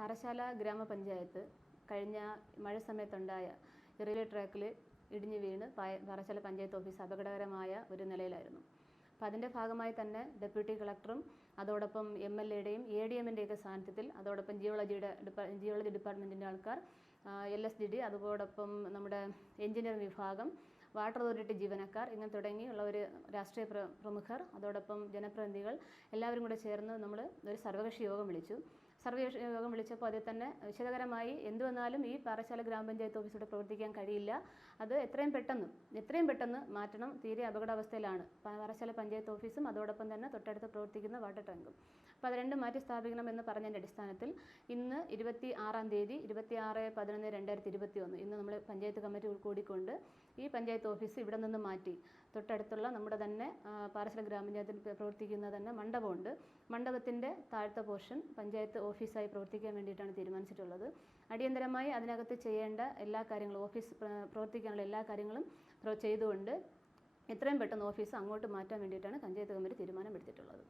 പാറശാല ഗ്രാമപഞ്ചായത്ത് കഴിഞ്ഞ മഴ സമയത്തുണ്ടായ റെയിൽവേ ട്രാക്കിൽ ഇടിഞ്ഞു വീണ് പാറശാല പഞ്ചായത്ത് ഓഫീസ് അപകടകരമായ ഒരു നിലയിലായിരുന്നു. അപ്പോൾ അതിൻ്റെ ഭാഗമായി തന്നെ ഡെപ്യൂട്ടി കളക്ടറും അതോടൊപ്പം MLAയുടെയും ADMൻ്റെയൊക്കെ സാന്നിധ്യത്തിൽ അതോടൊപ്പം ജിയോളജി ഡിപ്പാർട്ട്മെൻറ്റിൻ്റെ ആൾക്കാർ, LSGD, അതോടൊപ്പം നമ്മുടെ എഞ്ചിനീയറിംഗ് വിഭാഗം, വാട്ടർ അതോറിറ്റി ജീവനക്കാർ, ഇങ്ങനെ തുടങ്ങിയുള്ള ഒരു രാഷ്ട്രീയ പ്രമുഖർ, അതോടൊപ്പം ജനപ്രതിനിധികൾ എല്ലാവരും കൂടെ ചേർന്ന് നമ്മൾ ഒരു സർവകക്ഷി യോഗം വിളിച്ചു. യോഗം വിളിച്ചപ്പോൾ അതിൽ തന്നെ വിശദകരമായി എന്തു വന്നാലും ഈ പാറശാല ഗ്രാമപഞ്ചായത്ത് ഓഫീസോടെ പ്രവർത്തിക്കാൻ കഴിയില്ല, അത് എത്രയും പെട്ടെന്ന് മാറ്റണം, തീരെ അപകടാവസ്ഥയിലാണ് പാറശാല പഞ്ചായത്ത് ഓഫീസും അതോടൊപ്പം തന്നെ തൊട്ടടുത്ത് പ്രവർത്തിക്കുന്ന വാട്ടർ ടാങ്കും. അപ്പോൾ അത് രണ്ടും മാറ്റി സ്ഥാപിക്കണമെന്ന് പറഞ്ഞതിൻ്റെ അടിസ്ഥാനത്തിൽ ഇന്ന് 26-ാം തീയതി 26/11/2021 ഇന്ന് നമ്മൾ പഞ്ചായത്ത് കമ്മിറ്റി കൂടിക്കൊണ്ട് ഈ പഞ്ചായത്ത് ഓഫീസ് ഇവിടെ നിന്ന് മാറ്റി തൊട്ടടുത്തുള്ള നമ്മുടെ തന്നെ പാറശാല ഗ്രാമപഞ്ചായത്തിൽ പ്രവർത്തിക്കുന്ന തന്നെ മണ്ഡപമുണ്ട്, മണ്ഡപത്തിൻ്റെ താഴത്തെ പോർഷൻ പഞ്ചായത്ത് ഓഫീസായി പ്രവർത്തിക്കാൻ വേണ്ടിയിട്ടാണ് തീരുമാനിച്ചിട്ടുള്ളത്. അടിയന്തരമായി അതിനകത്ത് ചെയ്യേണ്ട എല്ലാ കാര്യങ്ങളും, ഓഫീസ് പ്രവർത്തിക്കാനുള്ള എല്ലാ കാര്യങ്ങളും ചെയ്തുകൊണ്ട് എത്രയും പെട്ടെന്ന് ഓഫീസ് അങ്ങോട്ട് മാറ്റാൻ വേണ്ടിയിട്ടാണ് പഞ്ചായത്ത് കമ്മിറ്റി തീരുമാനമെടുത്തിട്ടുള്ളത്.